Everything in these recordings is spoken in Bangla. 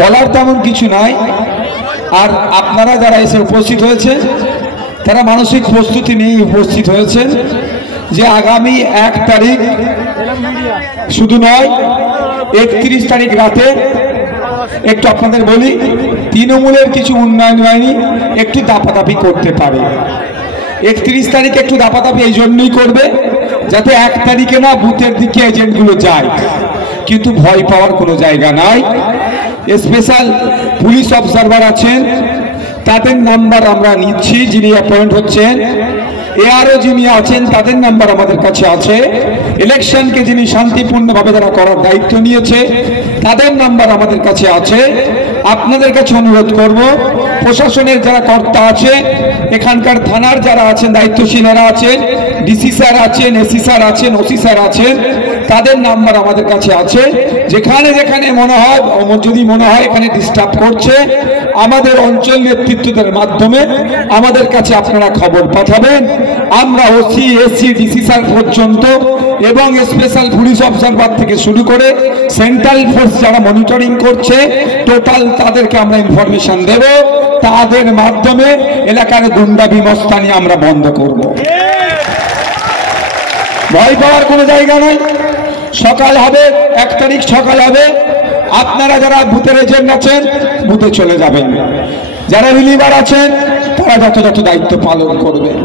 বলার তেমন কিছু নাই। আর আপনারা যারা এসে উপস্থিত হয়েছে তারা মানসিক প্রস্তুতি নিয়ে উপস্থিত হয়েছেন যে আগামী 1 তারিখ শুধু নয় 31 তারিখ রাতে একটু আপনাদের বলি, তৃণমূলের কিছু উন্নয়ন বাহিনী একটু দাপাদাপি করতে পারে। 31 তারিখে একটু দাপাদাপি এই জন্যই করবে যাতে 1 তারিখে না বুথের দিকে এজেন্টগুলো যায়, কিন্তু ভয় পাওয়ার কোনো জায়গা নাই। স্পেশাল পুলিশ অবজারভার আছেন, তাদের নাম্বার আমরা নিচ্ছি, যিনি অ্যাপয়েন্ট হচ্ছেন। এআরও যিনি আছেন তাদের নাম্বার আমাদের কাছে আছে। ইলেকশনকে যিনি শান্তিপূর্ণভাবে যারা করার দায়িত্ব নিয়েছে তাদের নাম্বার আমাদের কাছে আছে। আপনাদের কাছে অনুরোধ করব, প্রশাসনের যারা কর্তা আছে, এখানকার থানার যারা আছেন দায়িত্বশীলরা আছেন, ডিসি স্যার আছেন, এসি স্যার আছেন, ওসি স্যার আছেন, তাদের নাম্বার আমাদের কাছে আছে। যেখানে যেখানে মনে হয়, যদি মনে হয় এখানে ডিস্টার্ব করছে, আমাদের অঞ্চল নেতৃত্বদের মাধ্যমে আমাদের কাছে আপনারা খবর পাঠাবেন। আমরা ওসি, এসি, ডিসি স্যার পর্যন্ত এবং স্পেশাল পুলিশ অবজারভার থেকে শুরু করে সেন্ট্রাল ফোর্স যারা মনিটরিং করছে টোটাল তাদেরকে আমরা ইনফরমেশন দেব। তাদের মাধ্যমে এলাকার গুন্ডা বিমস্তানি আমরা বন্ধ করব। ভয় পাওয়ার কোনো জায়গা নাই। সকাল হবে 1 তারিখ সকাল হবে, আপনারা যারা বুথের এজেন্ট আছেন বুথে চলে যাবেন, যারা রিলিভার আছেন তারা যথাযথ দায়িত্ব পালন করবেন।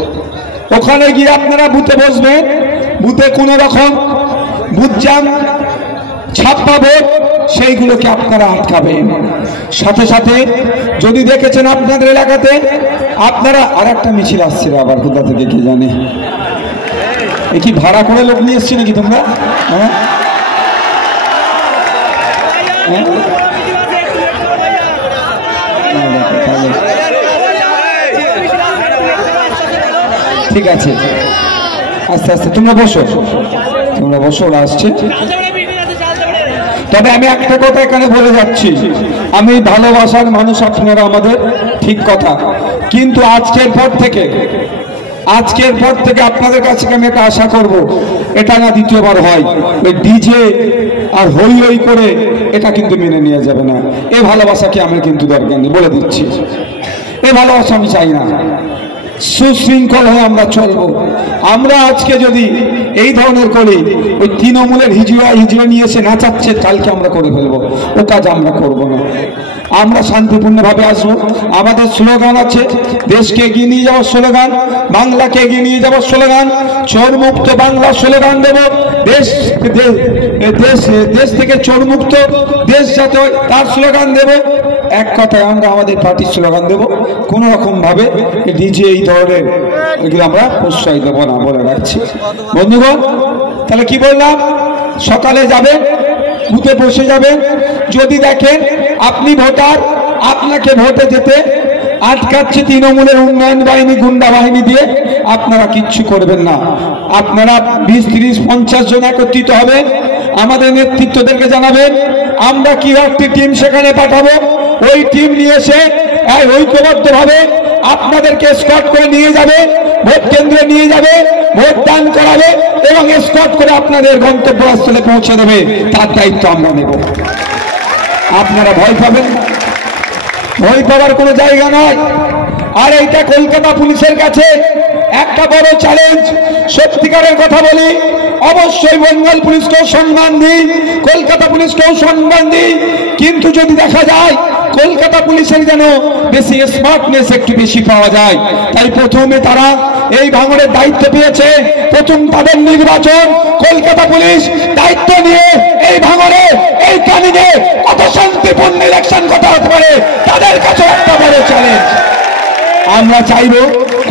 ওখানে গিয়ে আপনারা বুথে বসবেন, বুথে কোনো রকম বুথ জাম, ছাপ্পা ভোট সেইগুলোকে আপনারা আটকাবেন। সাথে সাথে যদি দেখেছেন আপনাদের এলাকাতে আপনারা, আর একটা মিছিল আসছে আবার কোথা থেকে কে জানে, এ কি ভাড়া করে লোক নিয়ে এসছি নাকি তোমরা? হ্যাঁ, ঠিক আছে, আস্তে আস্তে তোমরা বসো, ওরা আসছে। তবে আমি একটা কথা এখানে বলে যাচ্ছি, আমি ভালোবাসার মানুষ আপনারা আমাদের, ঠিক কথা, কিন্তু আজকের পর থেকে আপনাদের কাছে আমি একটা আশা করব, এটা না দ্বিতীয়বার হয়। ওই ডিজে আর হই হই করে এটা কিন্তু মেনে নেওয়া যাবে না। এই ভালোবাসাকে আমরা কিন্তু দরকার নেই, বলে দিচ্ছি, এই ভালোবাসা আমি চাই না। সুশৃঙ্খল হয়ে আমরা চলবো। আমরা আজকে যদি এই ধরনের করি, ওই তৃণমূলের হিজড়া নিয়ে এসে নাচাচ্ছে, কালকে আমরা করে ফেলবো, ও কাজ আমরা করবো না। আমরা শান্তিপূর্ণভাবে আসবো। আমাদের স্লোগান আছে, দেশকে এগিয়ে নিয়ে যাওয়ার স্লোগান, বাংলাকে এগিয়ে নিয়ে যাওয়ার স্লোগান, চোর মুক্ত বাংলা স্লোগান দেব। দেশ থেকে চোর মুক্ত দেশ যাতে তার স্লোগান দেব। এক কথায় আমরা আমাদের পার্টির স্লোগান দেব। কোনো রকম ভাবে ডিজে এই ধরনের এগুলো আমরা প্রশ্রয় দেব না, বলে রাখছি। বন্ধুগণ, তাহলে কি বললাম, সকালে যাবেন, বুথে বসে যাবেন। যদি দেখেন আপনি ভোটার, আপনাকে ভোটে যেতে আটকাচ্ছে তৃণমূলের উন্নয়ন বাহিনী, গুন্ডা বাহিনী দিয়ে, আপনারা কিচ্ছু করবেন না। আপনারা 20, 30, 50 জন একত্রিত হবে, আমাদের নেতৃত্বদেরকে জানাবেন, আমরা কি একটি টিম সেখানে পাঠাবো। ওই টিম নিয়ে এসে ঐক্যবদ্ধভাবে আপনাদেরকে স্কট করে নিয়ে যাবে, ভোট কেন্দ্রে নিয়ে যাবে, ভোট দান করাবে এবং স্কট করে আপনাদের গন্তব্যস্থলে পৌঁছে দেবে। তার দায়িত্ব আমরা নেব। আপনারা ভয় পাবেন, ভয় পাওয়ার কোনো জায়গা নয়। আর এইটা কলকাতা পুলিশের কাছে একটা বড় চ্যালেঞ্জ। সত্যিকারের কথা বলি, অবশ্যই বেঙ্গল পুলিশকেও সম্মান দিই, কলকাতা পুলিশকেও সম্মান দিই, কিন্তু যদি দেখা যায় কলকাতা পুলিশের যেন বেশি স্মার্টনেস একটু বেশি পাওয়া যায়, তাই প্রথমে তারা এই ভাঙড়ের দায়িত্ব পেয়েছে। প্রথম তাদের নির্বাচন, কলকাতা পুলিশ দায়িত্ব নিয়ে এই ভাঙড়ে, এই কানিনে কত শান্তিপূর্ণ ইলেকশন কথা হতে পারে, তাদের কাছে একটা বড় চ্যালেঞ্জ। আমরা চাইব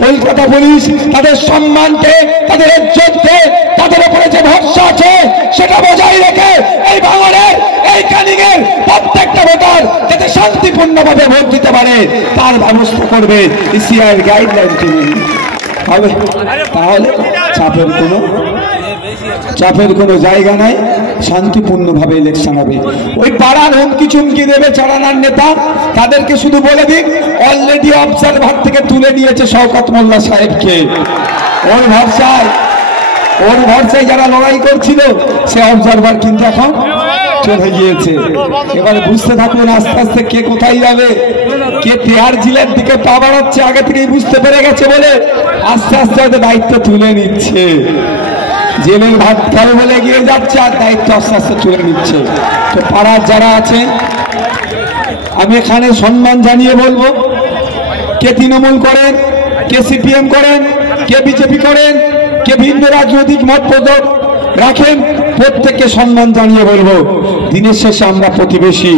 কলকাতা পুলিশ তাদের সম্মানকে, তাদের ইজ্জতকে, তাদের উপরে যে ভরসা আছে সেটা বজায় রেখে এই ভাঙড়ের, এই কানিংয়ের প্রত্যেকটা ভোটার যাতে শান্তিপূর্ণভাবে ভোট দিতে পারে তার ব্যবস্থা করবে। ইসিআই গাইডলাইন হবে, তাহলে চাপের কোনো জায়গা নাই, শান্তিপূর্ণভাবে ইলেকশন হবে। ওই পাড়ার হুমকি চুমকি দেবে চালানার নেতা, তাদেরকে শুধু বলে দিন অলরেডি অবজারভার থেকে তুলে নিয়েছে শওকত মোল্লা সাহেবকে। ওর ভরসায় যারা লড়াই করছিল সে অবজারভার কিন্তু এখন চলে গিয়েছে। এবারে বুঝতে থাকুন আস্তে আস্তে কে কোথায় যাবে, কে তেহার জেলের দিকে পা বাড়াচ্ছে আগে থেকেই বুঝতে পেরে গেছে বলে আস্তে আস্তে হয়তো দায়িত্ব তুলে নিচ্ছে। জেলের ভাত খাবে বলে এগিয়ে যাচ্ছে আর দায়িত্ব আস্তে আস্তে তুলে নিচ্ছে। তো পাড়ার যারা আছেন আমি এখানে সম্মান জানিয়ে বলবো, কে তৃণমূল করেন, কে সিপিএম করেন, কে বিজেপি করেন, কে ভিন্ন রাজনৈতিক মত রাখেন, প্রত্যেককে সম্মান জানিয়ে বলবো দিনের শেষে আমরা প্রতিবেশী,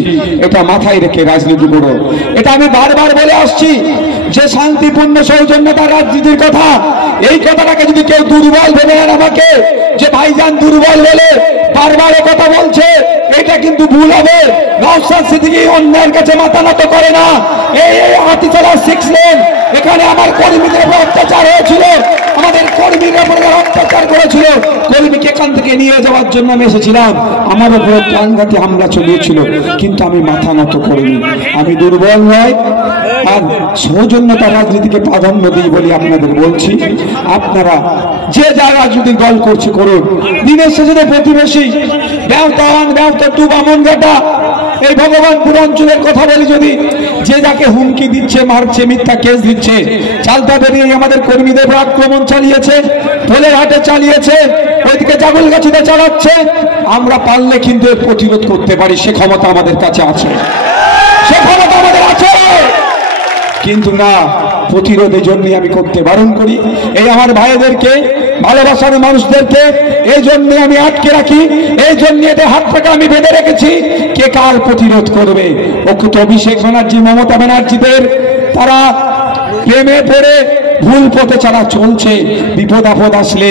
এটা মাথায় রেখে রাজনীতি করো। এটা আমি বারবার বলে আসছি যে শান্তিপূর্ণ সৌজন্যতার রাজনীতির কথা, এই কথাটাকে যদি কেউ দুর্বল ভেবে নেন আমাকে যে ভাইজান দুর্বল বলে বারবার কথা বলছে, এটা কিন্তু ভুল হবে। নওশাদ সিদ্দিকী অন্যায়ের কাছে মাথা নত করে না। এই হাতিছড়া 6 লেন এখানে আমার কর্মীদের উপর অত্যাচার হয়েছিল, আমাদের কর্মীর উপর অত্যাচার করেছিল, কর্মীকে এখান থেকে নিয়ে যাওয়ার জন্য আমি এসেছিলাম, আমার উপর প্রাণঘাতী হামলা চলিয়েছিল, কিন্তু আমি মাথা নত করিনি। আমি দুর্বল নয় আর সৌজন্যতার রাজনীতিকে প্রাধান্য দিই বলি আপনাদের বলছি, আপনারা যে যা রাজনীতির দল করছে করুন। দিনের শেষে প্রতিবেশী ব্যবতা 1 ব্যবতা 2 বামনঘাটা এই ভগবানপুর অঞ্চলের কথা বলি, যদি যে যাকে হুমকি দিচ্ছে, মারছে, মিথ্যা কেস দিচ্ছে, চালতা বেরিয়ে আমাদের কর্মীদের আক্রমণ চালিয়েছে, পোলেরহাটে চালিয়েছে, ওইদিকে জাগলগাছিতে চালাচ্ছে, আমরা পারলে কিন্তু এর প্রতিরোধ করতে পারি, সে ক্ষমতা আমাদের কাছে আছে, সে ক্ষমতা আমাদের আছে। কিন্তু না, প্রতিরোধের জন্য আমি করতে বারণ করি। এই আমার ভাইদেরকে, ভালোবাসার মানুষদেরকে এই জন্য আমি আটকে রাখি, এই জন্য এদের হাত থেকে আমি বেঁধে রেখেছি। কে কার প্রতিরোধ করবে? অকুত অভিষেক ব্যানার্জি, মমতা ব্যানার্জিদের তারা প্রেমে পড়ে ভুল পথে চালা চলছে, বিপদ আপদ আসলে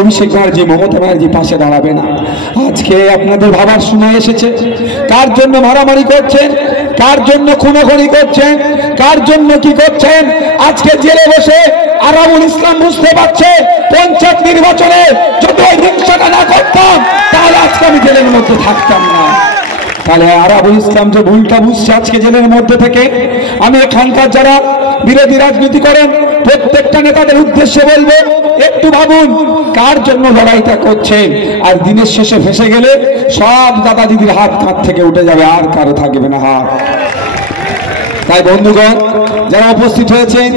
অভিষেক ব্যানার্জি, মমতা ব্যানার্জি পাশে দাঁড়াবে না। আজকে আপনাদের ভাবার সময় এসেছে, কার জন্য মারামারি করছেন, কার জন্য খুনোখুনি করছেন, কার জন্য কি করছেন। আজকে জেলে বসে আরাবুল ইসলাম বুঝতে পারছে পঞ্চায়েত নির্বাচনে যদি ওই হিংসাটা না করতাম তাহলে আজকে আমি জেলের মধ্যে থাকতাম না। তাহলে আরাবুল ইসলাম যে ভুলটা বুঝছে আজকে জেলের মধ্যে থেকে, আমি এখানকার যারা বিরোধী রাজনীতি করেন প্রত্যেকটা নেতাদের উদ্দেশ্যে বলবো, একটু ভাবুন কার জন্য লড়াইটা করছেন। আর দিনের শেষে ফেসে গেলে সব দাদা দিদির হাত কাঁধ থেকে উঠে যাবে, আর কারো থাকবে না হাত। তাই বন্ধুগণ যারা উপস্থিত হয়েছেন,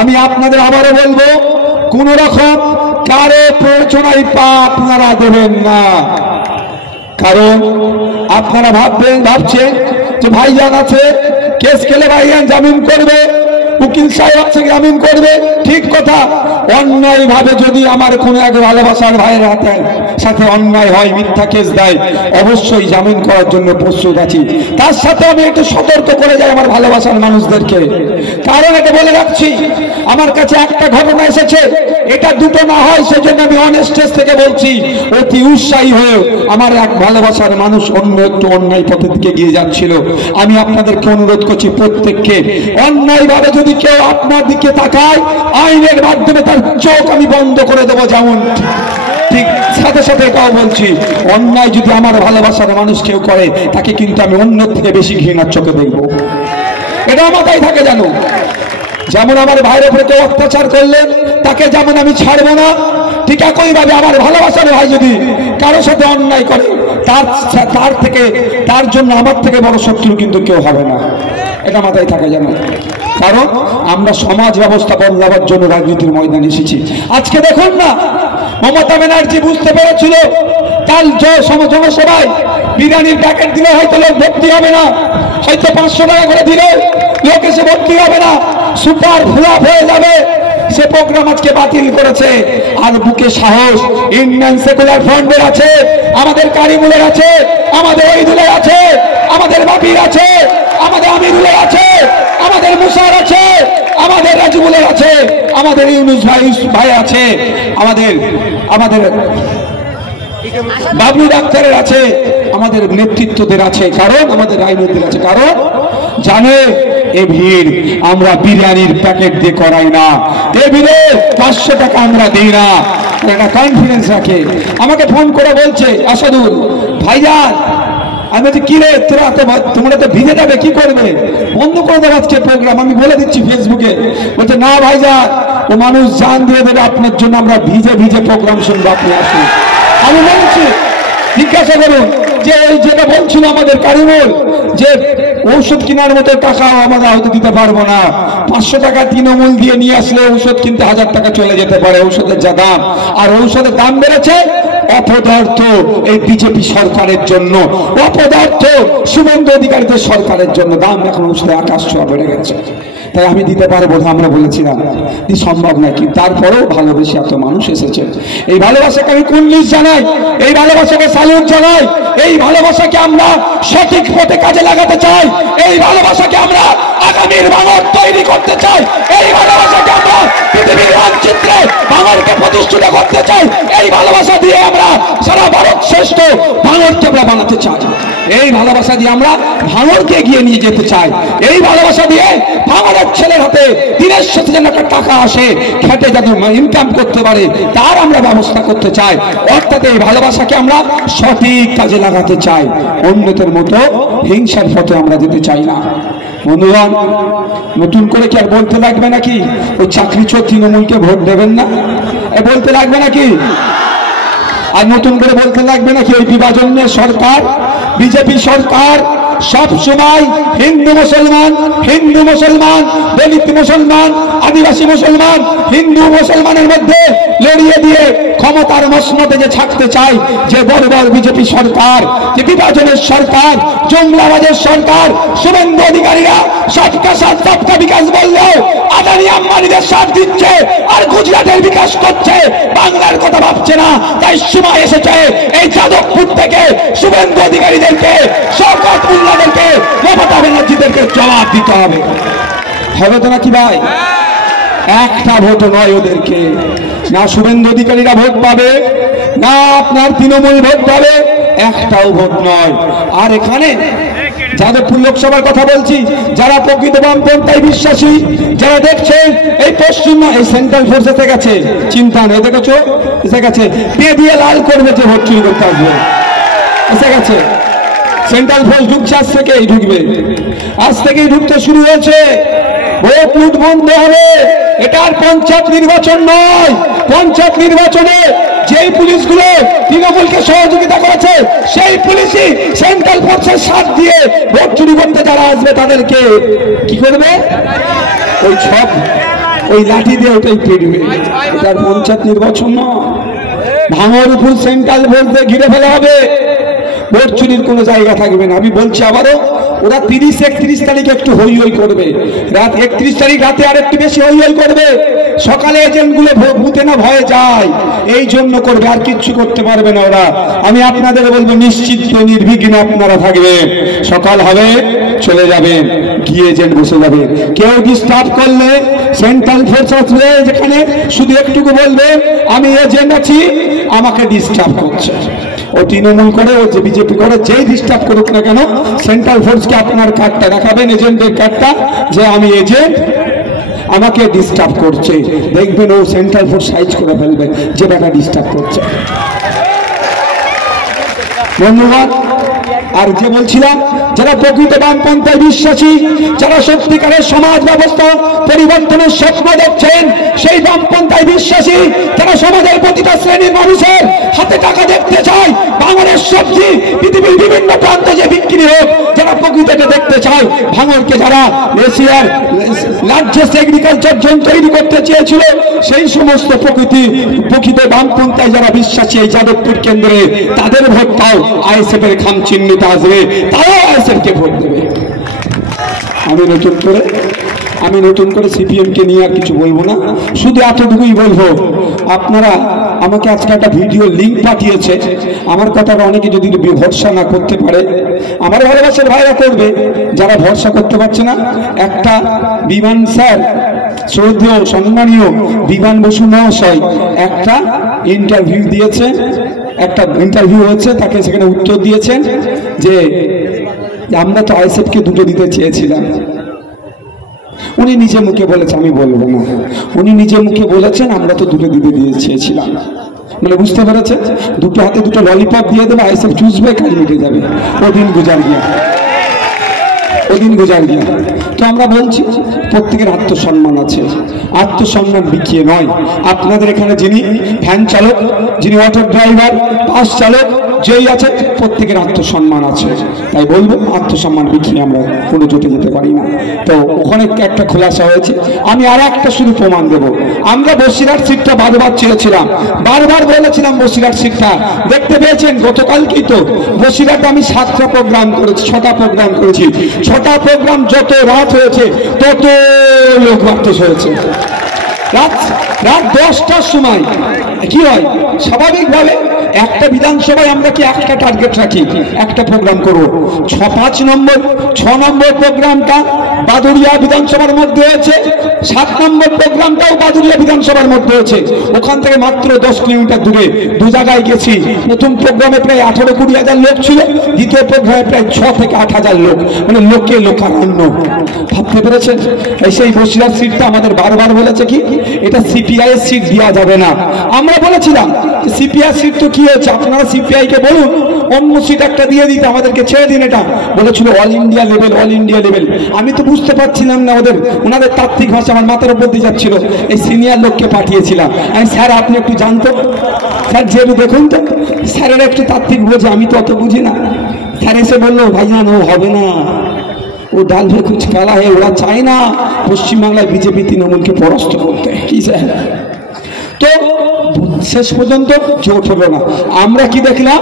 আমি আপনাদের আবারও বলবো, কোন রকম কারো প্ররোচনায় পা আপনারা দেবেন না। কারণ আপনারা ভাবছেন যে ভাইজান আছে, কেস খেলে ভাইজান জামিন করবে, উকিল সাহেব আছে জামিন করবে, ঠিক কথা। অন্যায় ভাবে যদি আমার কোনো এক ভালোবাসার ভাইয়ের হাতে সাথে অন্যায় হয়, মিথ্যা কেস দেয়, অবশ্যই জামিন করার জন্য প্রস্তুত আছি। তার সাথে আমি একটু সতর্ক করে যাই আমার ভালোবাসার মানুষদেরকে, কারণ এটা বলে রাখছি, আমার কাছে একটা ঘটনা এসেছে, এটা দুটো না হয় সেজন্য আমি অনেস্টেজ থেকে বলছি, অতি উৎসাহী হয়ে আমার এক ভালোবাসার মানুষ অন্য একটু অন্যায় পথের দিকে গিয়ে যাচ্ছিল। আমি আপনাদেরকে অনুরোধ করছি প্রত্যেককে, অন্যায় ভাবে যদি কেউ আপনার দিকে তাকায়, আইনের মাধ্যমে তার চোখ আমি বন্ধ করে দেবো। যেমন ঠিক সাথে সাথে এটাও বলছি, অন্যায় যদি আমার ভালোবাসার মানুষ কেউ করে, তাকে কিন্তু আমি অন্য থেকে বেশি ঘৃণার চোখে দেখবো। এটা মাথায় থাকে জানো। যেমন আমার ভাইয়ের উপরে কেউ অত্যাচার করলেন, তাকে যেমন আমি ছাড়বো না, ঠিক একইভাবে আমার ভালোবাসার ভাই যদি কারোর সাথে অন্যায় করে, তার জন্য আমার থেকে বড় শত্রু কিন্তু কেউ হবে না। এটা মাথায় থাকে জানো। কারণ আমরা সমাজ ব্যবস্থা বদলাবার জন্য রাজনীতির ময়দানে এসেছি। আজকে দেখুন না, মমতা ব্যানার্জি বুঝতে পেরেছিল কাল জনসভায় বিরিয়ানির প্যাকেট দিলে হয়তো লোক ভর্তি হবে না, হয়তো 500 টাকা করে দিলে লোক এসে ভর্তি হবে না, সুপার ফ্লপ হয়ে যাবে। সে প্রোগ্রাম আজকে বাতিল করেছে। আর বুকে সাহস ইন্ডিয়ান সেকুলার ফ্রন্টের আছে, আমাদের কারিমুলের আছে, আমাদের ওইদুলের আছে, আমাদের বাপির আছে, আমাদের আমিরুলের আছে, আমাদের মুসার আছে, আমাদের রাজুবুলের আছে, আমাদের ইউনুস ভাই আছে, আমাদের বাবলু ডাক্তারের আছে, আমাদের নেতৃত্বদের আছে, কারণ আমাদের রাজনীতির আছে। কারণ জানে এ ভিড় আমরা বিরিয়ানির প্যাকেট দিয়ে করাই না, এ ভিড়ে 500 টাকা আমরা দিই না। একটা কনফিডেন্স রাখে। আমাকে ফোন করে বলছে আসাদুল ভাইজান, আমি বলছি কি রে তোমরা তো ভিজে যাবে, কি করবে, বন্ধ করে দেবো আজকে প্রোগ্রাম, আমি বলে দিচ্ছি ফেসবুকে। বলছে না ভাইজান, ও মানুষ জান দিয়ে দেবে আপনার জন্য, আমরা ভিজে ভিজে প্রোগ্রাম শুনবো, আপনি আসুন। আমি বলছি জিজ্ঞাসা করুন যে যেটা বলছিল আমাদের কারিমুল, যে ঔষধ কেনার মতো টাকাও আমরা হয়তো দিতে পারবো না, 500 টাকা তৃণমূল দিয়ে নিয়ে আসলে ঔষধ কিনতে 1000 টাকা চলে যেতে পারে, ঔষধের যা দাম। আর ঔষধের দাম বেড়েছে অপদার্থ এই বিজেপি সরকারের জন্য, অপদার্থ শুভেন্দু অধিকারীদের সরকারের জন্য দাম এখন ঔষধে আকাশ ছোঁয়া বেড়ে গেছে। তাই আমি দিতে পারবো না, আমরা বলেছিলাম সম্ভব নয়, কিন্তু তারপরেও ভালোবেসে এত মানুষ এসেছে। এই ভালোবাসাকে আমি কুর্নিশ জানাই, এই ভালোবাসাকে স্যালুট জানাই, এই ভালোবাসাকে আমরা সঠিক পথে কাজে লাগাতে চাই, এই ভালোবাসাকে আমরা আগামীর ভাঙর তৈরি করতে চাই, এই ভালোবাসাকে আমরা পৃথিবীর মানচিত্রে ভাঙরকে প্রতিষ্ঠিত করতে চাই, এই ভালোবাসা দিয়ে আমরা সারা ভারত শ্রেষ্ঠ ভাঙরকে আমরা বানাতে চাই, এই ভালোবাসা দিয়ে আমরা ভাঙরকে এগিয়ে নিয়ে যেতে চাই, এই ভালোবাসা দিয়ে ভাঙরের ছেলের হাতে দিনের সাথে যেন একটা টাকা আসে, খেটে যাতে ইনকাম করতে পারে তার আমরা ব্যবস্থা করতে চাই। অর্থাৎ এই ভালোবাসাকে আমরা সঠিক কাজে লাগাতে চাই, অন্যদের মতো হিংসার পথে আমরা যেতে চাই না। বন্ধুগণ, নতুন করে কি আর বলতে লাগবে নাকি ওই চাকরি চোর তৃণমূলকে ভোট দেবেন না, বলতে লাগবে নাকি? আর নতুন করে বলতে লাগবে নাকি ওই বিভাজনের সরকার, বিজেপি সরকার সব সময় হিন্দু মুসলমান, হিন্দু মুসলমান, দলিত মুসলমান, আদিবাসী মুসলমান, হিন্দু মুসলমানের মধ্যে লড়িয়ে দিয়ে ক্ষমতার মসনদে যে থাকতে চায়, যে বর্বর বিজেপি সরকার, যে বিভাজনের সরকার, জঙ্গলাবাদের সরকার, শুভেন্দু অধিকারীরা সবকা সাথ সবকা বিকাশ বললেও আদানি আম্বানিদের সাথ দিচ্ছে আর গুজরাটের বিকাশ করছে, বাংলার কথা ভাবছে না। তাই সময় এসেছে এই যাদবপুর থেকে শুভেন্দু অধিকারীদেরকে, শওকত মোল্লাদেরকে, মমতা ব্যানার্জিদেরকে জবাব দিতে হবে। হবে তো নাকি ভাই? একটা ভোট নয় ওদেরকে, না শুভেন্দু অধিকারীরা ভোট পাবে, না আপনার তৃণমূল ভোট পাবে, একটাও ভোট নয়। আর এখানে যাদবপুর লোকসভার কথা বলছি, যারা প্রকৃত বামপন্থায় বিশ্বাসী, যারা দেখছেন এই পশ্চিম এই সেন্ট্রাল ফোর্স এসে গেছে, চিন্তা নেই, দেখেছো এসে গেছে, পে দিয়ে লাল করবে যে ভোট চুরি করতে আসবে, এসে গেছে সেন্ট্রাল ফোর্স ঢুকছে, আজ থেকেই ঢুকবে, আজ থেকেই ঢুকতে শুরু হয়েছে। ভোট লুট বন্ধ হবে। এটা আর পঞ্চায়েত নির্বাচন নয়, পঞ্চায়েত নির্বাচনে যেই পুলিশগুলো তৃণমূলকে সহযোগিতা করেছে সেই পুলিশই সেন্ট্রাল ফোর্সের সাথ দিয়ে ভোট চুরি করতে যারা আসবে তাদেরকে কি করবে? ওই সব ওই লাঠি দিয়ে ওটাই পেরবে। এটার পঞ্চায়েত নির্বাচন নয়, ভাঙর উপর সেন্ট্রাল ফোর্স দিয়ে ঘিরে ফেলা হবে, ভোট চুরির কোনো জায়গা থাকবে না। আমি বলছি আবারও, ওরা 30-31 তারিখে একটু হই হই করবে, রাত 31 তারিখ রাতে আর একটু বেশি হই হই করবে, সকালে এজেন্টগুলো বুথে না ভয়ে যায়, এই জন্য করবে, আর কিচ্ছু করতে পারবে না ওরা। আমি আপনাদের বলবো নিশ্চিত নির্বিঘ্নে আপনারা থাকবেন, সকাল হবে চলে যাবেন, গিয়ে এজেন্ট বসে যাবে। কেউ ডিস্টার্ব করলে সেন্ট্রাল ফোর্স আসবে, যেখানে শুধু একটুকু বলবে আমি এজেন্ট আছি, আমাকে ডিস্টার্ব করছে। ও তৃণমূল করে, ও যে বিজেপি করে, যেই ডিস্টার্ব করুক না কেন, সেন্ট্রাল ফোর্সকে আপনার কার্ডটা দেখাবেন, এজেন্টের কার্ডটা, যে আমি এজেন্ট, আমাকে ডিস্টার্ব করছে, দেখবেন ও সেন্ট্রাল ফোর্স সাইজ করে ফেলবে যে ব্যাটা ডিস্টার্ব করছে। ধন্যবাদ। আর যে বলছিলাম, যারা প্রকৃত বামপন্থায় বিশ্বাসী, যারা সত্যিকারের সমাজ ব্যবস্থা পরিবর্তনের স্বপ্ন দেখছেন, সেই বামপন্থায় বিশ্বাসী, যারা সমাজের প্রতিটা শ্রেণীর মানুষের হাতে টাকা দেখতে চায়, ভাঙরের সবজি পৃথিবীর বিভিন্ন প্রান্তে যে বিক্রি হোক, যারা প্রকৃতিকে দেখতে চায়, ভাঙরকে যারা এশিয়ার লার্জেস্ট এগ্রিকালচার জোন তৈরি করতে চেয়েছিল, সেই সমস্ত প্রকৃত বামপন্থায় যারা বিশ্বাসী এই যাদবপুর কেন্দ্রে, তাদের ভোটটাও আইএসএফ এর খাম চিহ্নিত আসবে, তারাও আইএসএফ কে ভোট দেবে। আমি নতুন করে সিপিএম কে নিয়ে আর কিছু বলবো না, শুধু এতটুকুই বলবো, আপনারা আমাকে আজকে একটা ভিডিও লিঙ্ক পাঠিয়েছে, আমার কথাটা অনেকে যদি ভরসা না করতে পারে, আমার ভালোবাসার ভাইরা করবে, যারা ভরসা করতে পারছে না, একটা বিমান স্যার, শ্রদ্ধেয় সম্মানীয় বিমান বসু মহাশয় একটা ইন্টারভিউ দিয়েছে, একটা ইন্টারভিউ হচ্ছে, তাকে সেখানে উত্তর দিয়েছেন যে আমরা তো আইএসএফকে দুটো দিতে চেয়েছিলাম। উনি নিজে মুখে বলেছে, আমি বলবো না, উনি নিজে মুখে বলেছেন আমরা তো দুটো দিতে চেয়েছিলাম। মানে বুঝতে পেরেছে, দুটো হাতে দুটো ললিপপ দিয়ে দেবে, আইএসএফ চুষবে, কাজ মিটে যাবে, ওদিন গুজার গিয়া। তো আমরা বলছি প্রত্যেকের আত্মসম্মান আছে, আত্মসম্মান বিকিয়ে নয়। আপনাদের এখানে যিনি ভ্যান চালক, যিনি অটো ড্রাইভার, বাস চালক, যেই আছে প্রত্যেকের আত্মসম্মান আছে, তাই বলবো আত্মসম্মান বিক্রি আমরা কোনো জোটে যেতে পারি না। তো ওখানে একটা খোলাসা হয়েছে। আমি আর একটা শুধু প্রমাণ দেব, আমরা বসিরহাট সিটটা বারবার চেয়েছিলাম, বারবার বলেছিলাম বসিরহাট সিটটা, দেখতে পেয়েছেন গতকালকেই তো বসিরহাটে আমি 7টা প্রোগ্রাম করেছি, 6টা প্রোগ্রাম করেছি, 6টা প্রোগ্রাম যত রাত হয়েছে তত লোক বাড়তে হয়েছে। রাত 10টার সময় কি হয় স্বাভাবিকভাবে একটা বিধানসভায় আমরা কি একটা টার্গেট রাখি, একটা প্রোগ্রাম করবো। 6 নম্বর প্রোগ্রামটা বাদুড়িয়া বিধানসভার মধ্যে হয়েছে, 7 নম্বর প্রোগ্রামটাও বাদুড়িয়া বিধানসভার মধ্যে হয়েছে। ওখান থেকে মাত্র 10 কিলোমিটার দূরে দু জায়গায় গেছি। প্রথম প্রোগ্রামে প্রায় 18-20 হাজার লোক ছিল, দ্বিতীয় প্রোগ্রামে প্রায় 6 থেকে 8 হাজার লোক, মানে লোকে লোকারণ্য। ভাবতে পেরেছেন? সেই বসিরহাট সিটটা আমাদের বারবার বলেছে কি এটা সিপিআই এর সিট দেওয়া যাবে না। আমরা বলেছিলাম সিপিআই সিট তো কি হয়েছে, আপনারা সিপিআই কে বলুন অন্য সিট একটা দিয়ে দিতে, আমাদেরকে ছেড়ে দিন। এটা বলেছিল all India level, all India level. আমি তো বুঝতে পারছিলাম না, ওনাদের তাত্ত্বিক ভাষা আমার মাথার উপর দিয়ে যাচ্ছিল। এই সিনিয়র লোককে পাঠিয়েছিলাম আমি, স্যার আপনি একটু জানতো, স্যার যেহেতু দেখুন তো স্যারের একটু তাত্ত্বিক বোঝে, আমি তো অত বুঝি না। স্যার এসে বললো ভাইজান ও হবে না, ও ডাল ভে কুছ কালা হে, ওরা চায় না পশ্চিমবাংলায় বিজেপি তৃণমূলকে পরাস্ত করতে। কি স্যার, তো শেষ পর্যন্ত জোট হলো না। আমরা কি দেখলাম,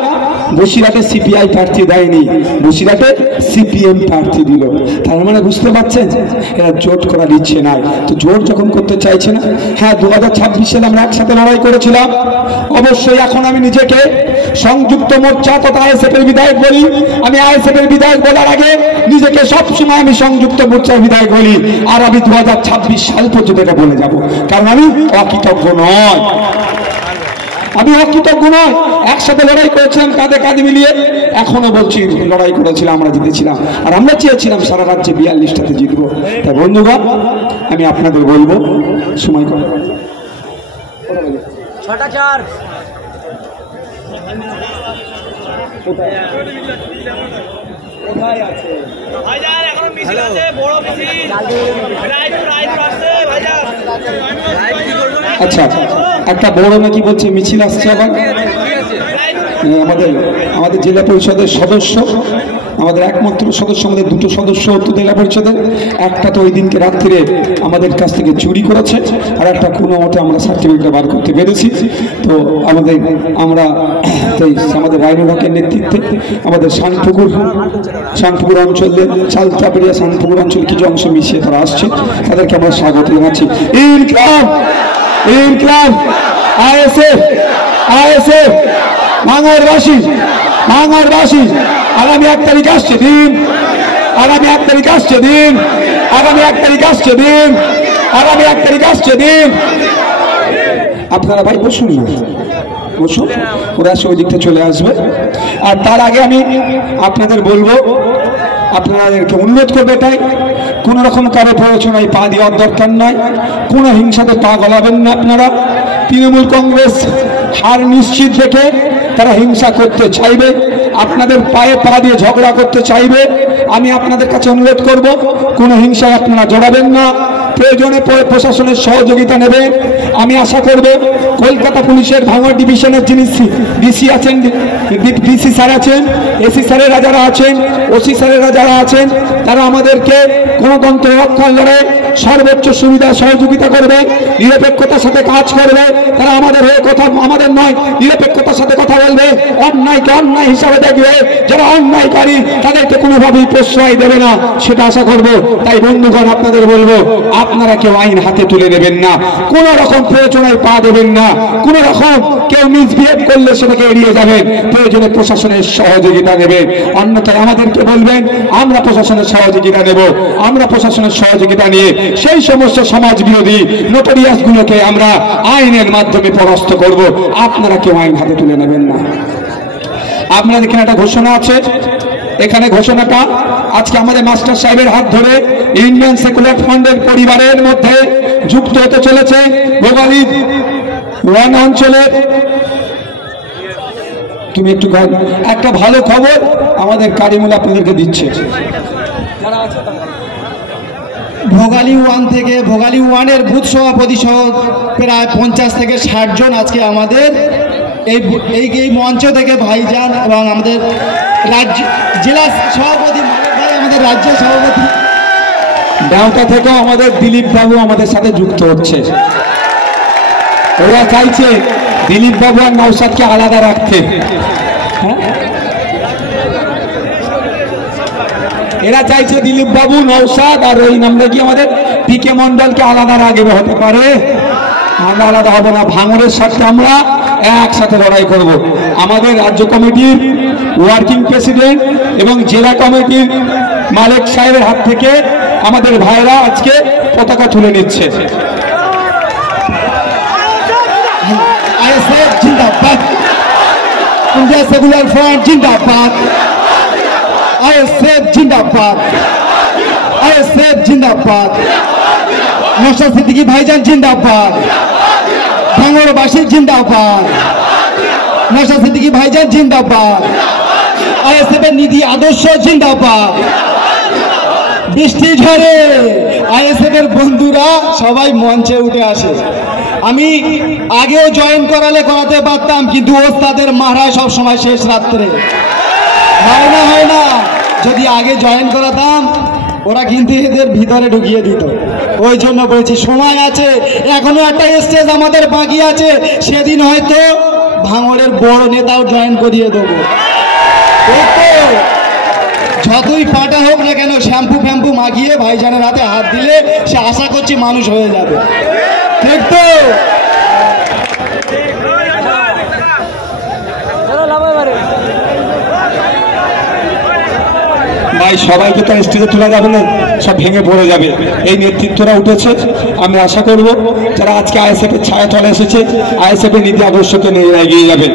বসিরহাটে সিপিআই প্রার্থী দেয়নি, বসিরহাটে সিপিএম প্রার্থী দিল। তার মানে বুঝতে পারছেন এরা জোট করার ইচ্ছে নাই। তো জোট যখন করতে চাইছে না, হ্যাঁ 2026 সালে আমরা একসাথে লড়াই করেছিলাম। অবশ্যই এখন আমি নিজেকে সংযুক্ত মোর্চা তথা আইএসএফ এর বিধায়ক বলি। আমি আইএসএফ এর বিধায়ক বলার আগে নিজেকে সবসময় আমি সংযুক্ত মোর্চার বিধায়ক বলি। আর আমি 2026 সাল পর্যন্ত এটা বলে যাব, কারণ আমি অকৃতজ্ঞ নয়, আমি অকৃতজ্ঞ নয়। একসাথে লড়াই করেছিলাম কাঁধে কাঁধে মিলিয়ে, এখনো বলছি লড়াই করেছিলাম, আমরা জিতেছিলাম। আর আমরা চেয়েছিলাম সারা রাজ্যে 42টাতে জিতবো। তাই বন্ধুগণ আমি আপনাদের বলবো সময় কম, 6টা 4 কোথায় আছে ভাইজান? এখনো মিছিল আছে, বড় মিছিল রায়পুর আসছে ভাইজান। আচ্ছা একটা বড় নাকি বলছে মিছিল আসছে আবার। আমাদের জেলা পরিষদের সদস্য, আমাদের একমাত্র সদস্য, আমাদের 2টো সদস্য হতো জেলা পরিষদের। একটা তো ওই দিনকে রাত্রিরে আমাদের কাছ থেকে চুরি করেছে, আর একটা কোনো মতে আমরা সার্টিফিকেট বার করতে পেরেছি। তো আমাদের রাইনুল হকের নেতৃত্বে আমাদের শানপুকুর অঞ্চলে চালচাপড়িয়া শানপুকুর অঞ্চল কিছু অংশ মিশিয়ে তারা আসছে, তাদেরকে আমরা স্বাগত জানাচ্ছি। ইনকলাব ইনকলাব আইএসএফ আইএসএফ ভাঙড়বাসী আগামী 1 তারিখ আসছে দিন, আগামী 1 তারিখ আসছে দিন, আগামী 1 তারিখ আসছে দিন, আগামী 1 তারিখ আসছে দিন। আপনারা ভাই বসুন না, বসুন, ওরা সে ওই দিকটা চলে আসবে। আর তার আগে আমি আপনাদের বলবো, আপনাদেরকে অনুরোধ করবে এটাই, কোন রকম কারো প্ররোচনায় পা দেওয়ার দরকার নয়, কোনো হিংসাতে পা গলাবেন না আপনারা। তৃণমূল কংগ্রেস হার নিশ্চিত রেখে তারা হিংসা করতে চাইবে, আপনাদের পায়ে পা দিয়ে ঝগড়া করতে চাইবে। আমি আপনাদের কাছে অনুরোধ করব কোনো হিংসায় আপনারা জড়াবেন না, প্রয়োজনে প্রশাসনের সহযোগিতা নেবে। আমি আশা করব কলকাতা পুলিশের ভাঙড় ডিভিশনের যিনি ডিসি আছেন, ডিসি স্যার আছেন, এসি স্যারেরা যারা আছেন, ওসি স্যারেরা যারা আছেন, তারা আমাদেরকে গণতন্ত্র রক্ষার লড়াই সর্বোচ্চ সুবিধা সহযোগিতা করবে, নিরপেক্ষতার সাথে কাজ করবে। তারা আমাদের হয়ে কথা, আমাদের নয়, নিরপেক্ষতার সাথে কথা বলবে, অন্যায়কে অন্যায় হিসাবে দেখবে, যারা অন্যায়কারী তাদেরকে কোনোভাবেই প্রশ্রয় দেবে না, সেটা আশা করব। তাই বন্ধুগণ আপনাদের বলবো, আপনারা কেউ আইন হাতে তুলে নেবেন না, কোন রকম প্রয়োজনায় পা দেবেন না, কোন রকম কেউ মিসবিহেভ করলে সেটাকে এড়িয়ে যাবেন, প্রয়োজনে প্রশাসনের সহযোগিতা নেবেন। অন্যথায় আমাদেরকে বলবেন, আমরা প্রশাসনের সহযোগিতা নেব। আমরা প্রশাসনের সহযোগিতা নিয়ে সেই সমস্ত সমাজ বিরোধী নোটরিয়াস গুলোকে আমরা আইনের মাধ্যমে পরাস্ত করব। আপনারা কেউ আইন হাতে তুলে নেবেন না। আপনাদের এখানে একটা ঘোষণা আছে, এখানে ঘোষণাটা আজকে আমাদের মাস্টার সাহেবের হাত ধরে ইন্ডিয়ান সেকুলার ফ্রন্টের পরিবারের মধ্যে যুক্ত হতে চলেছে ভোগালী ওয়ান অঞ্চলে। তুমি একটু একটা ভালো খবর আমাদের কারিমুল আপনাদেরকে দিচ্ছে। ভোগালী 1 থেকে ভোগালী 1-এর বুথ সভাপতি সহ প্রায় 50 থেকে 60 জন আজকে আমাদের এই মঞ্চ থেকে ভাইজান এবং আমাদের রাজ্য জেলা সভাপতি মালিক ভাই, আমাদের রাজ্য সভাপতি ডাউটা থেকেও আমাদের দিলীপ বাবু আমাদের সাথে যুক্ত হচ্ছে। ওরা চাইছে দিলীপ বাবু আর নওশাদকে আলাদা রাখতে। হ্যাঁ, এরা চাইছে দিলীপ বাবু, নওশাদ আর ওই নামটা কি আমাদের পিকে মন্ডলকে আলাদা রাখবে। হতে পারে? আমরা আলাদা হবো না। ভাঙড়ের সাথে আমরা একসাথে লড়াই করব। আমাদের রাজ্য কমিটির ওয়ার্কিং প্রেসিডেন্ট এবং জেলা কমিটির মালিক সাহেবের হাত থেকে আমাদের ভাইরা আজকে পতাকা তুলে নিচ্ছে। আইএসএফ জিন্দাবাদ, ইন্ডিয়া সেকুলার ফ্রন্ট জিন্দাবাদ, আইএসএফ জিন্দাবাদ, আইএসএফ জিন্দাবাদ, নওশাদ সিদ্দিকী ভাইজান জিন্দাবাদ, ভাঙড়বাসী জিন্দাবাদ, নওশাদ সিদ্দিকী ভাইজান জিন্দাবাদ, আইএসএফ এর নীতি আদর্শ জিন্দাবাদ। বৃষ্টি ঝড়ে আইএসএফ এর বন্ধুরা সবাই মঞ্চে উঠে আসে। আমি আগেও জয়েন করাতে পারতাম, কিন্তু ওস্তাদের মারায় সব সময় শেষ রাত্রে হয় না। যদি আগে জয়েন করাতাম ওরা কিন্তু এদের ভিতরে ঢুকিয়ে দিত। ওই জন্য বলেছি সময় আছে, এখনো একটা স্টেজ আমাদের বাকি আছে, সেদিন হয়তো ভাঙড়ের বড় নেতাও জয়েন করিয়ে দেবো। যতই পাটা হোক না কেন, শ্যাম্পু ফ্যাম্পু মাখিয়ে ভাইজানের হাতে হাত দিলে সে আশা করছি মানুষ হয়ে যাবে। ঠিক তো? ভাই সবাইকে তো স্টেজে তোলা যাবে না, সব ভেঙে পড়ে যাবে। এই নেতৃত্বরা উঠেছে, আমি আশা করব যারা আজকে আইএসএফ এর ছায়া তলে এসেছে আইএসএফ এর নীতি আদর্শকে নিয়ে এগিয়ে যাবে।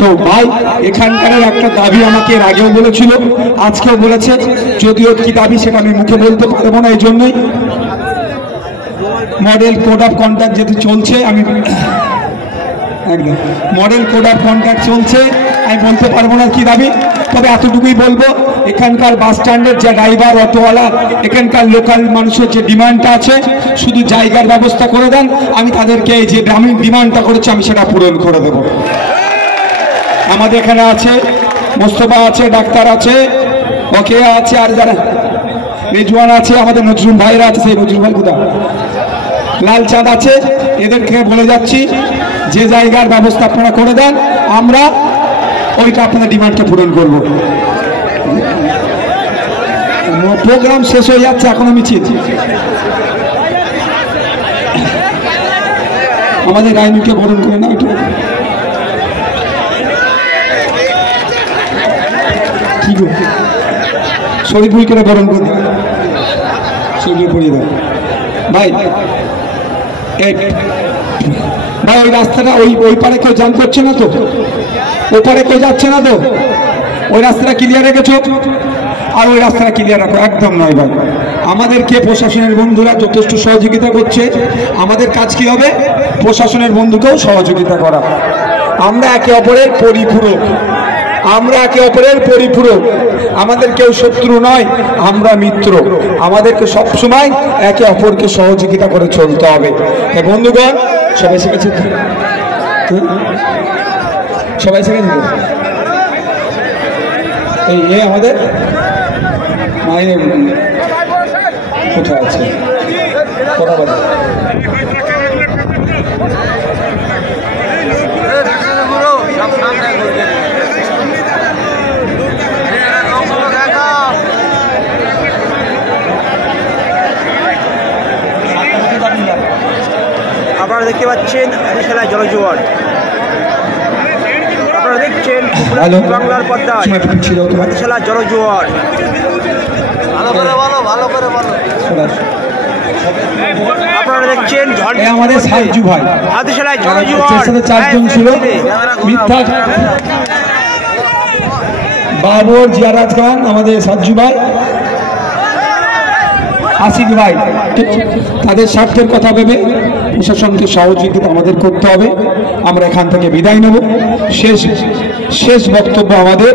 তো ভাই এখানকার একটা দাবি আমাকে এর আগেও বলেছিল, আজকেও বলেছে, যদিও কি দাবি সেটা আমি মুখে বলতে পারবো না। এই জন্যই মডেল কোড অফ কন্ডাক্ট যেহেতু চলছে, আমি একদম মডেল কোড অফ কন্ডাক্ট চলছে, আমি বলতে পারবো না কি দাবি। তবে এতটুকুই বলবো, এখানকার বাস স্ট্যান্ডের যে ড্রাইভার, অটোওয়ালা, এখানকার লোকাল মানুষের যে ডিমান্ডটা আছে, শুধু জায়গার ব্যবস্থা করে দেন, আমি তাদেরকে এই যে গ্রামীণ ডিমান্ডটা করেছি আমি সেটা পূরণ করে দেবো। আমাদের এখানে আছে মোস্তফা আছে, ডাক্তার আছে, ওকে আছে, আর যারা রিজওয়ান আছে, আমাদের নজরুল ভাইরা আছে, সেই নজরুল ভাই কোথায়, লালচাঁদ আছে, এদেরকে বলে যাচ্ছি যে জায়গার ব্যবস্থা আপনারা করে দেন, আমরা ওইটা আপনাদের ডিমান্ডটা পূরণ করব। প্রোগ্রাম শেষ হয়ে যাচ্ছে, এখনো মিছিল। আমাদের রাইনুকে বরণ করে না একটু, কি গো শরীফুল করে বরণ করে দেয়, শরীফুল পড়িয়ে দেয়। ভাই ভাই ওই রাস্তাটা ওই পারে কেউ জাম করছে না তো? ওই পারে কেউ যাচ্ছে না তো? ওই রাস্তাটা ক্লিয়ার রেখেছো? আর ওই রাস্তাটা ক্লিয়ার রাখো। একদম নয় ভাই, আমাদেরকে প্রশাসনের বন্ধুরা যথেষ্ট সহযোগিতা করছে। আমাদের কাজ কি হবে? প্রশাসনের বন্ধুকেও সহযোগিতা করা। আমরা একে অপরের পরিপূরক, আমরা একে অপরের পরিপূরক। আমাদের কেউ শত্রু নয়, আমরা মিত্র। আমাদেরকে সবসময় একে অপরকে সহযোগিতা করে চলতে হবে। বন্ধুগণ সবাই শিখেছে, সবাই শিখেছে। এই আমাদের মায়ের কোথায় আছে? কথা বলে আপনারা দেখতে পাচ্ছেন হাতিশালা জলজোয়ার, আপনারা দেখছেন বাংলার পর্দায় হাতিশালা জলজোয়ার। আপনারা দেখছেন আমাদের সাজু ভাই হাতিশালায় জলজোয়ার, 4জন ছিল মিথ্যা বাবর, জিয়ারাজ খান, আমাদের সাজু ভাই, আসিফ ভাই, তাদের স্বার্থের কথা ভেবে প্রশাসনকে সহযোগিতা আমাদের করতে হবে। আমরা এখান থেকে বিদায় নেব। শেষ বক্তব্য আমাদের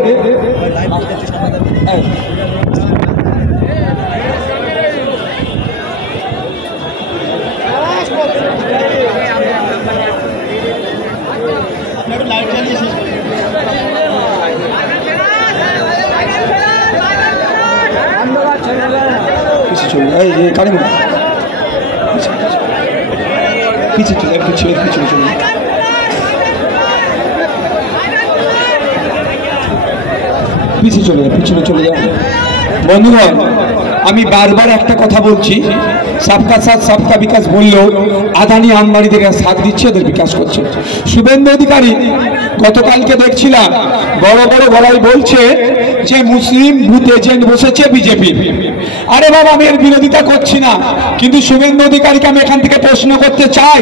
লাইট পিছিয়ে চলে এই কারিম পিছিয়ে চলে পিছিয়ে চলে পিছনে চলে যাও বন্ধুগণ। আমি বারবার একটা কথা বলছি, সবকা সাথ সবকা বিকাশ বললেও আদানি আম্বানিদের সাথ দিচ্ছে, ওদের বিকাশ করছে। শুভেন্দু অধিকারী গতকালকে দেখছিলাম বড় বড় গলায় বলছে যে মুসলিম বুথ এজেন্ট বসেছে বিজেপি। আরে বাবা, আমি এর বিরোধিতা করছি না, কিন্তু শুভেন্দু অধিকারীকে আমি এখান থেকে প্রশ্ন করতে চাই,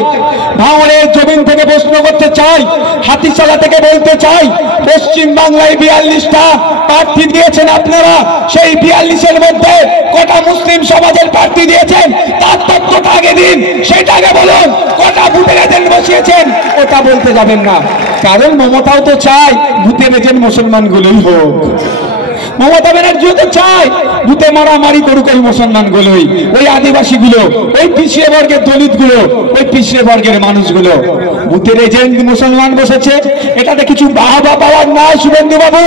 ভাঙড়ের জমিন থেকে প্রশ্ন করতে চাই, হাতিশালা থেকে বলতে চাই, পশ্চিম বাংলায় 42টা প্রার্থী দিয়েছেন আপনারা, সেই 42-এর মধ্যে কটা মুসলিম সমাজের প্রার্থী দিয়েছেন তার তথ্যটা আগে দিন, সেটা আগে বলুন। কটা বুথের এজেন্ট বসিয়েছেন ওটা বলতে যাবেন না, কারণ মমতাও তো চায় বুথের এজেন্ট মুসলমানগুলোই হোক। মমতা ব্যানার্জিও তো চায় বুথে মারামারি করুক ওই মুসলমানগুলোই, ওই আদিবাসীগুলো, ওই পিছিয়ে বর্গের দলিতগুলো, ওই পিছিয়ে বর্গের মানুষগুলো। বুথের এজেন্ট মুসলমান বসেছে, এটাতে কিছু বাহবা পাওয়ার নয় শুভেন্দু বাবু।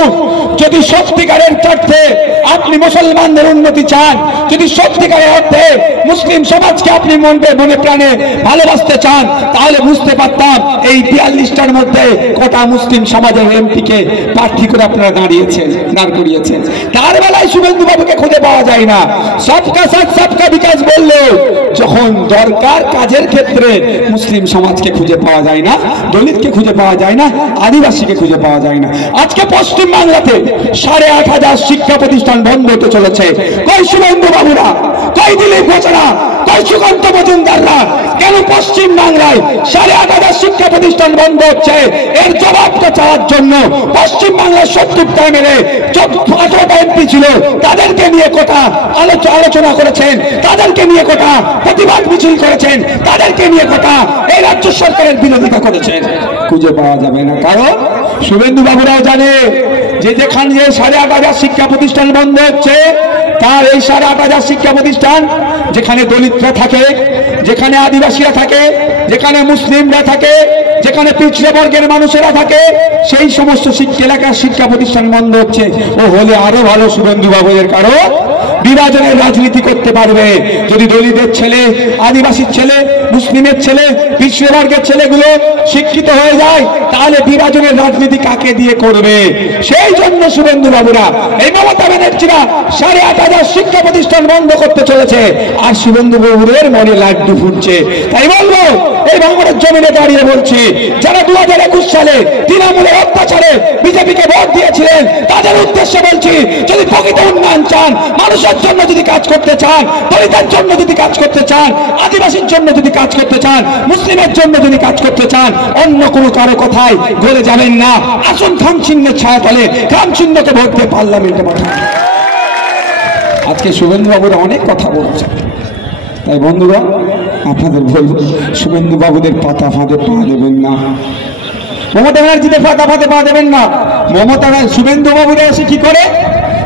যদি সত্যিকারের অর্থে আপনি মুসলমানদের উন্নতি চান, যদি সত্যিকারের অর্থে মুসলিম সমাজকে আপনি মনে প্রাণে ভালোবাসতে চান, তাহলে বুঝতে পারতাম এই 42টার মধ্যে কটা মুসলিম সমাজের এমপিকে প্রার্থী করে আপনারা দাঁড় করিয়েছেন। তার বেলায় শুভেন্দু বাবুকে খুঁজে পাওয়া যায় না। সবকা সাথ সবকা বিকাশ বললেও যখন দরকার কাজের ক্ষেত্রে মুসলিম সমাজকে খুঁজে পাওয়া যায় না, দলিতকে খুঁজে পাওয়া যায় না, আদিবাসীকে খুঁজে পাওয়া যায় না। আজকে পশ্চিম বাংলাতে 8,500 শিক্ষা প্রতিষ্ঠান বন্ধ হতে চলেছে। কই শুভেন্দু বাবুরা, কই দিলীপ ঘোষরা, কই সুকান্ত মজুমদাররা, কেন পশ্চিম বাংলায় 8,500 শিক্ষা প্রতিষ্ঠান বন্ধ হচ্ছে? এর জবাবটা চাওয়ার জন্য পশ্চিম বাংলার 70টা মেরে 18টা এমপি ছিল, তাদেরকে নিয়ে কোটা আলোচনা করেছেন, তাদেরকে নিয়ে কোটা প্রতিবাদ মিছিল করেছেন, তাদেরকে নিয়ে কোটা এই রাজ্য সরকারের বিরোধিতা করেছেন। খুঁজে পাওয়া যাবে না, কারণ শুভেন্দু বাবুরাও জানে যে যেখানে 8,500 শিক্ষা প্রতিষ্ঠান বন্ধ হচ্ছে, তার এই 8,500 শিক্ষা প্রতিষ্ঠান যেখানে দলিতরা থাকে, যেখানে আদিবাসীরা থাকে, যেখানে মুসলিমরা থাকে, যেখানে পিছিয়ে বর্গের মানুষেরা থাকে, সেই সমস্ত এলাকার শিক্ষা প্রতিষ্ঠান বন্ধ হচ্ছে। ও হলে আরো ভালো শুভেন্দু বাবুদের, কারণ বিভাজনের রাজনীতি করতে পারবে। যদি দলিতের ছেলে, আদিবাসীর ছেলে, মুসলিমের ছেলে, পিছিয়ে বর্গের ছেলেগুলো শিক্ষিত হয়ে যায়, তাহলে বিভাজনের রাজনীতি কাকে দিয়ে করবে? সেই জন্য শুভেন্দু বাবুরা, এই মমতা ব্যানার্জিরা 8,500 শিক্ষা প্রতিষ্ঠান বন্ধ করতে চলেছে, আর শুভেন্দু বাবুদের মনে লাড্ডু ফুটছে। তাই বলবো, এই ভাঙড়ের জমিনে দাঁড়িয়ে বলছি, যারা 2021 সালে তৃণমূলের অত্যাচারে বিজেপিকে ভোট দিয়েছিলেন, তাদের উদ্দেশ্যে বলছি, যদি প্রকৃত উন্নয়ন চান, মানুষের জন্য যদি কাজ করতে চান, দলিতের জন্য যদি কাজ করতে চান, আদিবাসীর জন্য যদি কাজ করতে চান, মুসলিমের জন্য যদি কাজ করতে চান, অন্য কোনো কারো কথায় গলে যাবেন না। আসুন খাম চিহ্নের ছায়া তলে খাম চিহ্নকে ভোট দিয়ে পার্লামেন্টে পাঠান। আজকে শুভেন্দু বাবুরা অনেক কথা বলছে, তাই বন্ধুরা আপনাদের বলবো, শুভেন্দু বাবুদের পাতা ফাঁদে পা দেবেন না, মমতা ব্যানার্জিদের পাতা ফাঁদে পা দেবেন না। শুভেন্দু বাবুরা এসে কি করে?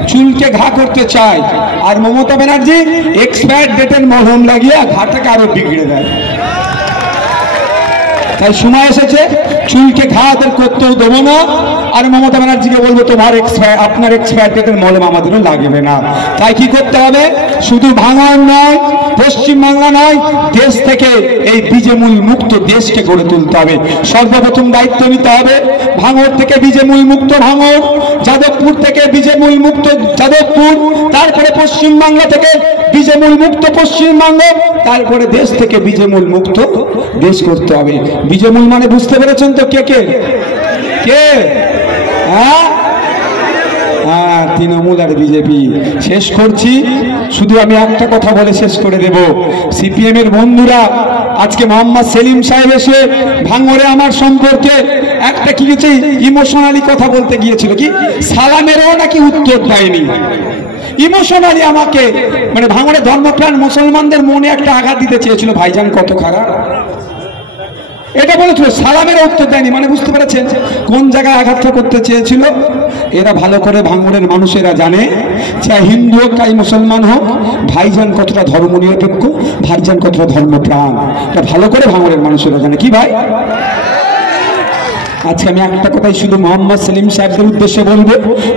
চুলকে ঘা করতে চায়, আর মমতা ব্যানার্জি এক্সপায়ার ডেটের মলম লাগিয়ে ঘাটাকে আরো বিগড়ে দেয়। তাই সময় এসেছে, চুলকে ঘা করতেও দেবো না, আর মমতা ব্যানার্জিকে বলবো আপনার এক্সপায়ার ডেটের মলম আমাদেরও লাগবে না। তাই কি করতে হবে? শুধু ভাঙড় নয়, পশ্চিম বাংলা নয়, দেশ থেকে এই বিজেমূল মুক্ত দেশকে গড়ে তুলতে হবে। সর্বপ্রথম দায়িত্ব নিতে হবে ভাঙড় থেকে বিজেমূল মুক্ত ভাঙড়, যাদবপুর থেকে বিজেমূল মুক্ত যাদবপুর, তারপরে পশ্চিম বাংলা থেকে বিজেমূল মুক্ত পশ্চিমবঙ্গ, তারপরে দেশ থেকে বিজেমূল মুক্ত দেশ করতে হবে। বিজেমূল মানে বুঝতে পেরেছেন তো? কে কে কে? হ্যাঁ, তৃণমূল আর বিজেপি। শেষ করছি, শুধু আমি একটা কথা বলে শেষ করে দেব। সিপিএম এর বন্ধুরা, আজকে মোহাম্মদ সেলিম সাহেব এসে ভাঙড়ে আমার সম্পর্কে একটা কি কিছু ইমোশনালি কথা বলতে গিয়েছিল, কি সালামেরও নাকি উত্তর দেয়নি। ইমোশনালি আমাকে, মানে ভাঙড়ে ধর্মপ্রাণ মুসলমানদের মনে একটা আঘাত দিতে চেয়েছিল। ভাইজান কত খারাপ, এটা বলেছিল, সালামের উত্তর দেয়নি। মানে বুঝতে পেরেছেন কোন জায়গায় আঘাতটা করতে চেয়েছিল? এরা ভালো করে ভাঙড়ের মানুষেরা জানে, চাই হিন্দু হোক চাই মুসলমান হোক, ভাইজান কতটা ধর্মনিরপেক্ষ, ভাইজান কতটা ধর্মপ্রাণ, এটা ভালো করে ভাঙড়ের মানুষেরা জানে। কি ভাই? আজকে আমি একটা কথাই শুধু মোহাম্মদ সেলিম সাহেবদের উদ্দেশ্যে বলবো,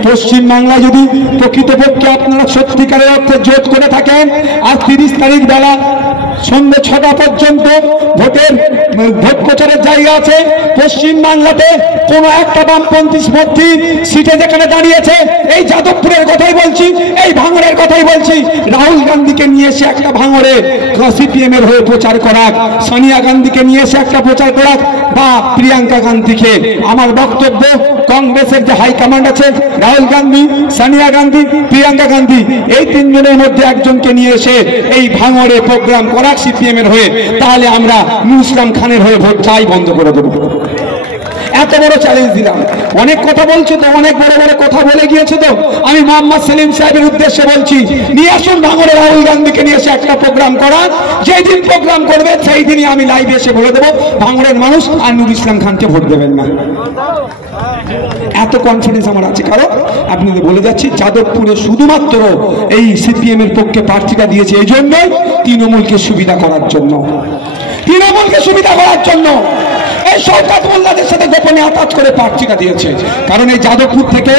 পশ্চিমবাংলা যদি প্রকৃতপক্ষে আপনারা সত্যিকারের অর্থে জোট করে থাকেন, আজ 30 তারিখ বেলা সন্ধ্যে 6টা পর্যন্ত ভোট প্রচারের জায়গা আছে। পশ্চিমবাংলাতে কোন একটা বামপন্থী প্রার্থী সিটে যেখানে দাঁড়িয়েছে, এই যাদবপুরের কথাই বলছি, এই ভাঙড়ের কথাই বলছি, রাহুল গান্ধীকে নিয়ে এসে একটা ভাঙড়ে সিপিএম এর হয়ে প্রচার করাক, সোনিয়া গান্ধীকে নিয়ে এসে একটা প্রচার করাক, বা প্রিয়াঙ্কা গান্ধীকে। আমার বক্তব্য, কংগ্রেসের যে হাইকমান্ড আছে, রাহুল গান্ধী, সোনিয়া গান্ধী, প্রিয়াঙ্কা গান্ধী, এই তিনজনের মধ্যে একজনকে নিয়ে এসে এই ভাঙড়ে প্রোগ্রাম করাক সিপিএম এর হয়ে, তাহলে আমরা নূর ইসলাম খানের হয়ে ভোট চাই বন্ধ করে দেবো। এত বড় চ্যালেঞ্জ দিলাম। অনেক কথা বলছো তো, অনেক বড় বড় কথা বলে গিয়েছে তো, আমি মোহাম্মদ সেলিম সাহেবের উদ্দেশ্যে বলছি, নিয়ে আসুন ভাঙড়ে রাহুল গান্ধীকে নিয়ে এসে একটা প্রোগ্রাম করা। যেই দিন প্রোগ্রাম করবে সেই দিনই আমি লাইভে এসে বলে দেবো ভাঙড়ের মানুষ আর নূর ইসলাম খানকে ভোট দেবেন না। এত কনফিডেন্স আমার আছে, কারণ আপনাদের বলে যাচ্ছি, যাদবপুরে শুধুমাত্র এই সিপিএম এর পক্ষে প্রার্থীটা দিয়েছে এই জন্যই, তৃণমূলকে সুবিধা করার জন্য, তৃণমূলকে সুবিধা করার জন্য এই শওকত মোল্লাদের সাথে গোপনে আতাত করে প্রার্থীটা দিয়েছে। কারণ এই যাদবপুর থেকে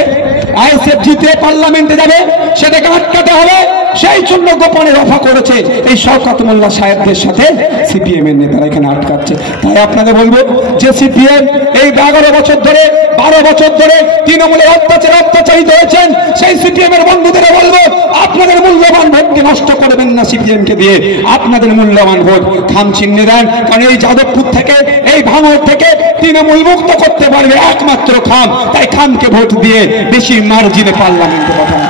আইএসএফ জিতে পার্লামেন্টে যাবে, সেটাকে আটকাতে হবে, সেই জন্য গোপনে রফা করেছে এই শওকত মোল্লা সাহেবদের সাথে সিপিএম এর নেতারা এখানে আটকাচ্ছে। তাই আপনাদের বলবো যে সিপিএম এই 11 বছর ধরে 12 বছর ধরে তৃণমূলের অত্যাচারিত হয়েছেন, সেই সিপিএম এর বন্ধুদের বলবো, আপনাদের মূল্যবান ভোটকে নষ্ট করবেন না সিপিএম কে দিয়ে, আপনাদের মূল্যবান ভোট খাম চিহ্নে দেন। কারণ এই যাদবপুর থেকে, এই ভাঙড় থেকে তৃণমূল মুক্ত করতে পারবে একমাত্র খাম। তাই খামকে ভোট দিয়ে বেশি মার্জিনে পার্লামেন্টে পাঠান।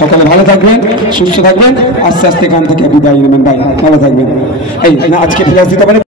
সকলে ভালো থাকবেন, সুস্থ থাকবেন, আস্তে আস্তে এখান থেকে বিদায় নেবেন। ভাই ভালো থাকবেন। এই না আজকে ফ্ল্যাশ দিতে পারে।